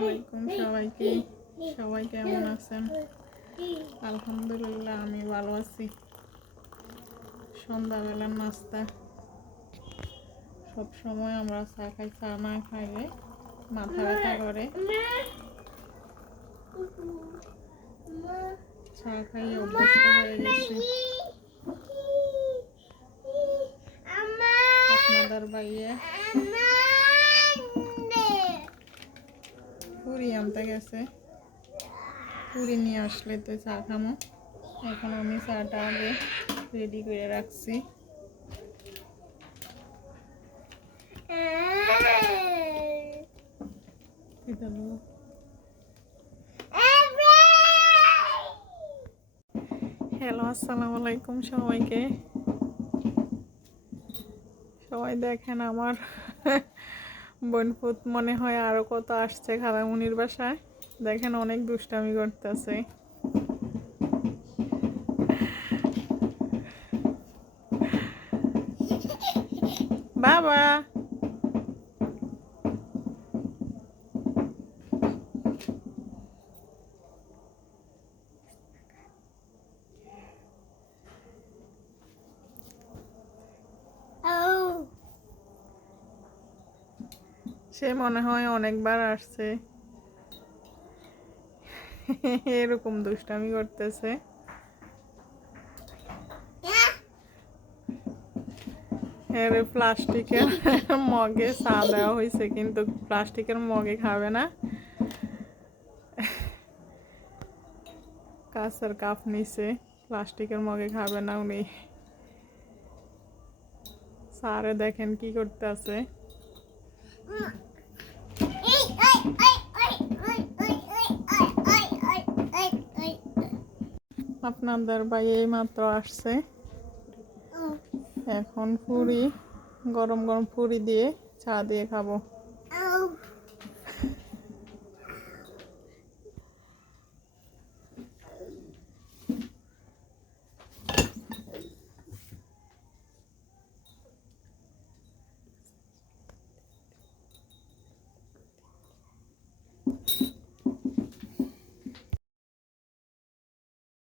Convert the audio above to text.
আলাইকুম সবাইকে। সবাই কেমন আছেন? আলহামদুলিল্লাহ আমি ভালো আছি। সন্ধ্যাবেলার নাস্তা সব সময় আমরা চা খাই, চা না খাইলে মাথা ব্যথা করে। চা খাইয়ে অভ্যস্ত হয়ে গেছি। আপনাদের ভাইয়া পুরি আনতে গেছে, পুরি নিয়ে আসলে তো চা খামো। এখন আমি চাটা আগে রেডি করে রাখছি। হ্যালো, আসসালামু আলাইকুম সবাইকে। সবাই দেখেন আমার বোনপুত মনে হয় আরো কত আসছে খালামুনির বাসায়। দেখেন অনেক দুষ্টামি করতেছে। বাবা সে মনে হয় অনেকবার আসছে, এরকম দুষ্টামি করতেছে। এর প্লাস্টিকের মগে চা দেওয়া হয়েছে, কিন্তু প্লাস্টিকের মগে খাবে না, কাঁচের কাপ নিছে, প্লাস্টিকের মগে খাবে না উনি। স্যারে দেখেন কি করতে আছে। আপনাদের ভাই এই মাত্র আসছে, এখন পুরি গরম গরম পুরি দিয়ে চা দিয়ে খাবো।